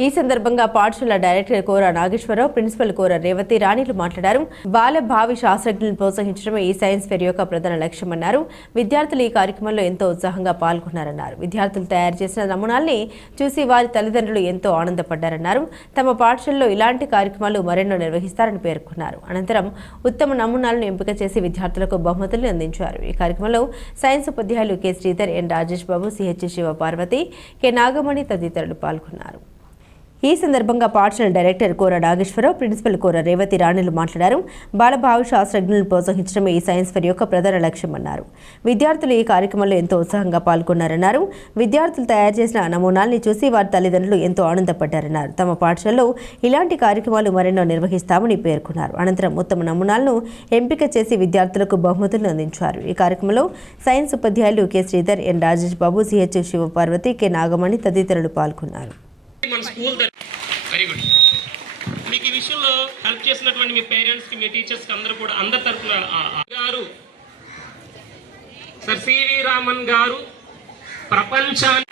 ఈ సందర్భంగా పాఠశాల డైరెక్టర్ కోర నాగేశ్వరరావు ప్రిన్సిపల్ కోర రేవతి రాణిలు మాట్లాడారు. బాల భావి శాస్త్రజ్ఞులను ప్రోత్సహించడమే ఈ సైన్స్ ఫెయిర్ యొక్క ప్రధాన లక్ష్యమన్నారు. విద్యార్థులు ఈ కార్యక్రమంలో ఎంతో ఉత్సాహంగా పాల్గొన్నారన్నారు. విద్యార్థులు తయారు చేసిన నమూనాల్ని చూసి వారి తల్లిదండ్రులు ఎంతో ఆనందపడ్డారన్నారు. తమ పాఠశాలలో ఇలాంటి కార్యక్రమాలు మరెన్నో నిర్వహిస్తారని పేర్కొన్నారు. అనంతరం ఉత్తమ నమూనాలను ఎంపిక చేసి విద్యార్థులకు బహుమతులు అందించారు. ఈ కార్యక్రమంలో సైన్స్ ఉపాధ్యాయులు K. Sridhar N. Rajesh Babu CH Shiva Parvathi K. Nagamani తదితరులు పాల్గొన్నారు. ఈ సందర్భంగా పాఠశాల డైరెక్టర్ కోర నాగేశ్వరరావు ప్రిన్సిపల్ కోర రేవతి రాణులు మాట్లాడారు. బాలభావి శాస్త్రజ్ఞులను ప్రోత్సహించడమే ఈ సైన్స్ ఫెయిర్ యొక్క ప్రధాన లక్ష్యమన్నారు విద్యార్థులు ఈ కార్యక్రమంలో ఎంతో ఉత్సాహంగా పాల్గొన్నారన్నారు. విద్యార్థులు తయారు చేసిన నమూనాల్ని చూసి వారి తల్లిదండ్రులు ఎంతో ఆనందపడ్డారన్నారు. తమ పాఠశాలలో ఇలాంటి కార్యక్రమాలు మరెన్నో నిర్వహిస్తామని పేర్కొన్నారు. అనంతరం ఉత్తమ నమూనాలను ఎంపిక చేసి విద్యార్థులకు బహుమతులు అందించారు. ఈ కార్యక్రమంలో సైన్స్ ఉపాధ్యాయులు K. Sridhar N. Rajesh Babu CH Shivaparvathi K. Nagamani తదితరులు పాల్గొన్నారు. మన స్కూల్ వెరీ గుడ్ మీకు ఈ విషయంలో హెల్ప్ చేసినటువంటి మీ పేరెంట్స్కి మీ టీచర్స్కి అందరూ కూడా అందరి తరఫున గారు సర్ సివి రామన్ గారు ప్రపంచాన్ని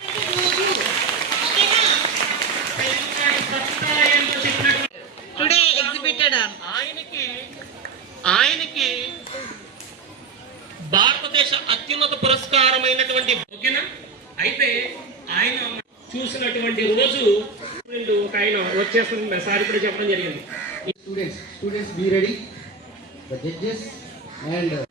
ఆయనకి ఆయనకి భారతదేశ అత్యున్నత పురస్కారమైనటువంటి ఓకేనా అయితే ఆయన చూసినటువంటి రోజు వీళ్ళు ఒక ఆయన వచ్చేస్తుంది సార్ ఇప్పుడు చెప్పడం జరిగింది students students be ready the judges and uh,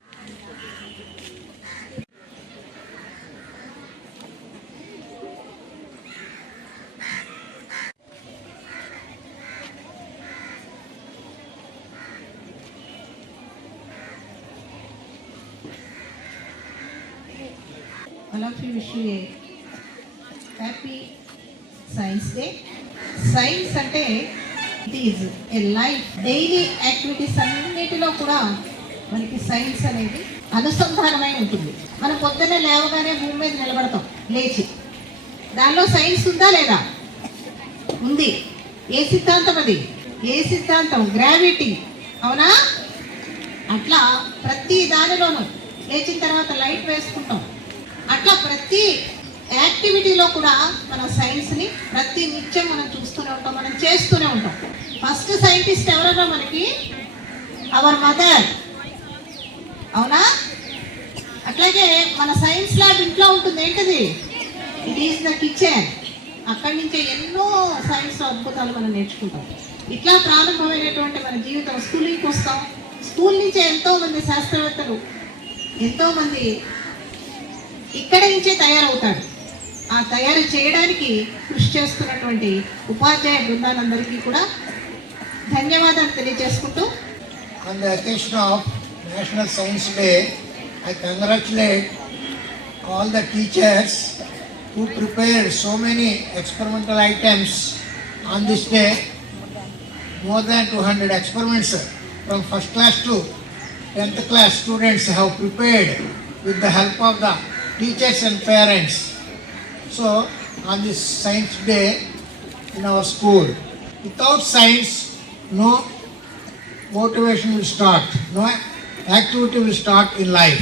all of you wish you a happy science day. science అంటే it is a life daily activities అన్నిటిలో కూడా మనకి సైన్స్ అనేది అనుసంధానమై ఉంటుంది. మనం పొద్దున్నే లేవగానే భూమి మీద నిలబడతాం లేచి. దానిలో సైన్స్ ఉందా లేదా? ఉంది. ఏ సిద్ధాంతం అది? ఏ సిద్ధాంతం? గ్రావిటీ అవునా? అట్లా ప్రతి దానిలోనూ లేచిన తర్వాత లైట్ వేసుకుంటాం. అట్లా ప్రతి యాక్టివిటీలో కూడా మన సైన్స్ని ప్రతి నిత్యం మనం చూస్తూనే ఉంటాం మనం చేస్తూనే ఉంటాం. ఫస్ట్ సైంటిస్ట్ ఎవరన్నా మనకి? అవర్ మదర్ అవునా? అట్లాగే మన సైన్స్ ల్యాబ్ ఇంట్లో ఉంటుంది ఏంటిది? ఇట్ ఈస్ ద కిచెన్ అక్కడి నుంచే ఎన్నో సైన్స్ అద్భుతాలు మనం నేర్చుకుంటాం. ఇట్లా ప్రారంభమైనటువంటి మన జీవితం స్కూలింగ్కి వస్తాం. స్కూల్ నుంచే ఎంతో మంది శాస్త్రవేత్తలు ఎంతో మంది ఇక్కడి నుంచే తయారవుతాడు ఆ తయారు చేయడానికి కృషి చేస్తున్నటువంటి ఉపాధ్యాయ బృందాలందరికీ కూడా ధన్యవాదాలు తెలియజేసుకుంటూ on occasion of national science day I congratulate all the teachers who prepare so many experimental items on this day more than two hundred experiments from first class to tenth class students have prepared with the help of the teachers and parents So, on this science day in our school, without science, no motivation will start no activity will start in life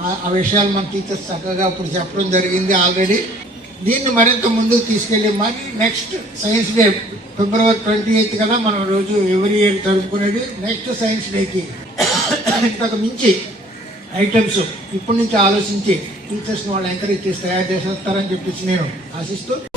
ఆ విషయాలు మన teachers చక్కగా ఇప్పుడు చెప్పడం జరిగింది already దీన్ని మరింత ముందుకు తీసుకెళ్ళి మరి next science day February twenty eighth కదా మనం రోజు ఎవరి ఇయర్ జరుపుకునేది నెక్స్ట్ సైన్స్ డేకి ఇంతకు మించి ఐటమ్స్ ఇప్పటి నుంచి ఆలోచించి టీచర్స్ని వాళ్ళు ఎంకరేజ్ చేసి తయారు చేసేస్తారని చెప్పేసి నేను ఆశిస్తూ